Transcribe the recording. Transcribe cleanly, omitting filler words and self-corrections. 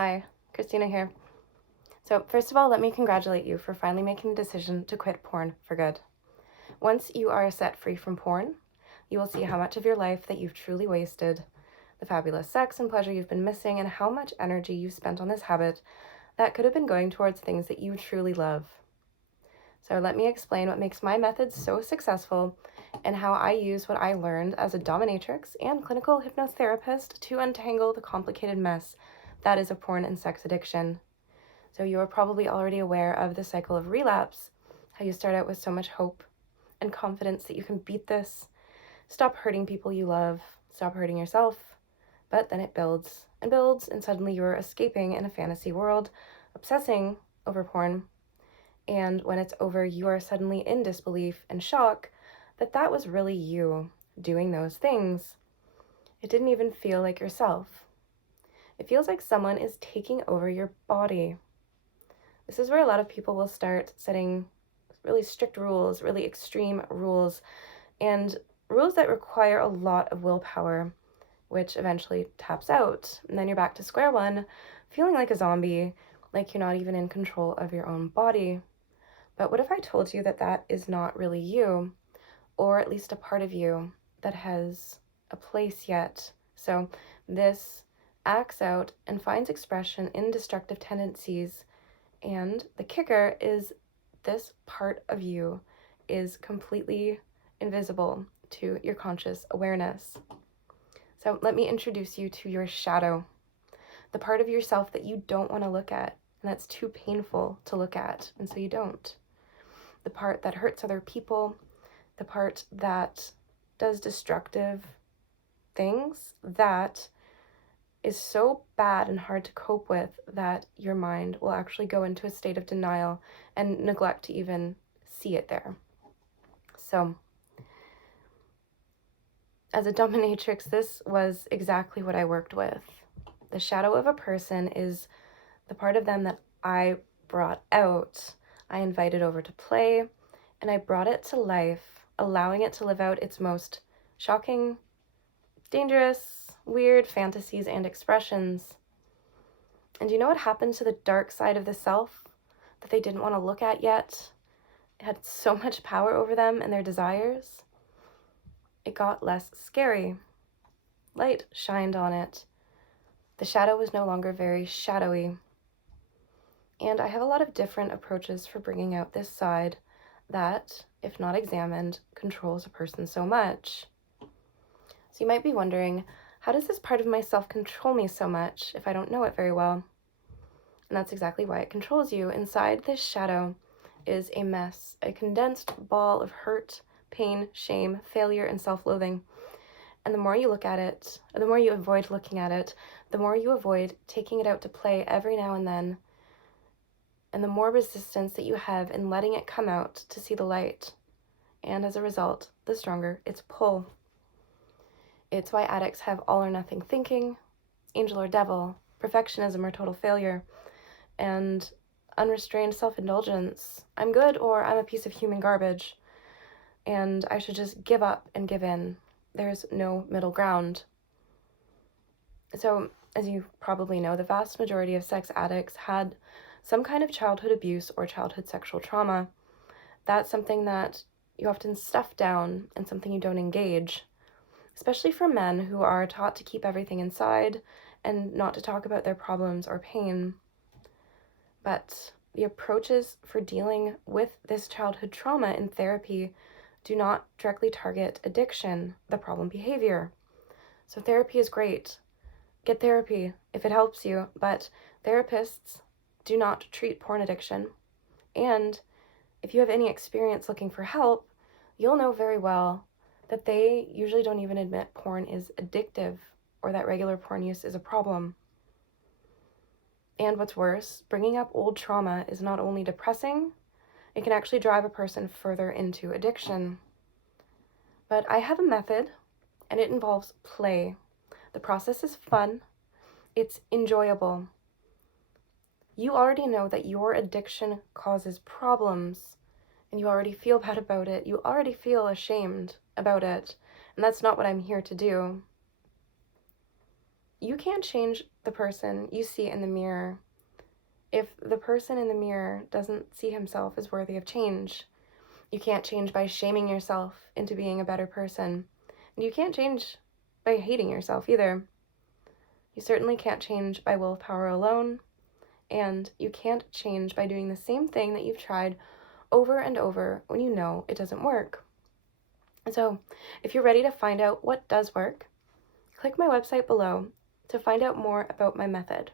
Hi, Christina here. So first of all, let me congratulate you for finally making the decision to quit porn for good. Once you are set free from porn, you will see how much of your life that you've truly wasted, the fabulous sex and pleasure you've been missing, and how much energy you've spent on this habit that could have been going towards things that you truly love. So let me explain what makes my methods so successful and how I use what I learned as a dominatrix and clinical hypnotherapist to untangle the complicated mess that is a porn and sex addiction. So you are probably already aware of the cycle of relapse, how you start out with so much hope and confidence that you can beat this, stop hurting people you love, stop hurting yourself, but then it builds and builds, and suddenly you're escaping in a fantasy world, obsessing over porn, and when it's over, you are suddenly in disbelief and shock that that was really you doing those things. It didn't even feel like yourself. It feels like someone is taking over your body. This is where a lot of people will start setting really strict rules, really extreme rules, and rules that require a lot of willpower, which eventually taps out. And then you're back to square one, feeling like a zombie, like you're not even in control of your own body. But what if I told you that that is not really you, or at least a part of you that has a place yet? So this acts out and finds expression in destructive tendencies. And the kicker is this part of you is completely invisible to your conscious awareness. So let me introduce you to your shadow, the part of yourself that you don't want to look at, and that's too painful to look at, and so you don't. The part that hurts other people, the part that does destructive things that is so bad and hard to cope with that your mind will actually go into a state of denial and neglect to even see it there. So, as a dominatrix, this was exactly what I worked with. The shadow of a person is the part of them that I brought out. I invited over to play, and I brought it to life, allowing it to live out its most shocking, dangerous, weird fantasies and expressions. And you know what happened to the dark side of the self that they didn't want to look at yet? It had so much power over them and their desires. It got less scary. Light shined on it. The shadow was no longer very shadowy. And I have a lot of different approaches for bringing out this side that, if not examined, controls a person so much. So you might be wondering, how does this part of myself control me so much if I don't know it very well? And that's exactly why it controls you. Inside this shadow is a mess, a condensed ball of hurt, pain, shame, failure, and self-loathing. And the more you look at it, or the more you avoid looking at it, the more you avoid taking it out to play every now and then, and the more resistance that you have in letting it come out to see the light. And as a result, the stronger its pull. It's why addicts have all or nothing thinking, angel or devil, perfectionism or total failure, and unrestrained self-indulgence. I'm good or I'm a piece of human garbage, and I should just give up and give in. There's no middle ground. So, as you probably know, the vast majority of sex addicts had some kind of childhood abuse or childhood sexual trauma. That's something that you often stuff down and something you don't engage, especially for men who are taught to keep everything inside and not to talk about their problems or pain. But the approaches for dealing with this childhood trauma in therapy do not directly target addiction, the problem behavior. So therapy is great. Get therapy if it helps you, but therapists do not treat porn addiction. And if you have any experience looking for help, you'll know very well that they usually don't even admit porn is addictive or that regular porn use is a problem. And what's worse, bringing up old trauma is not only depressing, it can actually drive a person further into addiction. But I have a method, and it involves play. The process is fun, it's enjoyable. You already know that your addiction causes problems, and you already feel bad about it. You already feel ashamed about it, and that's not what I'm here to do. You can't change the person you see in the mirror if the person in the mirror doesn't see himself as worthy of change. You can't change by shaming yourself into being a better person. And you can't change by hating yourself either. You certainly can't change by willpower alone, and you can't change by doing the same thing that you've tried over and over when you know it doesn't work. So, if you're ready to find out what does work, click my website below to find out more about my method.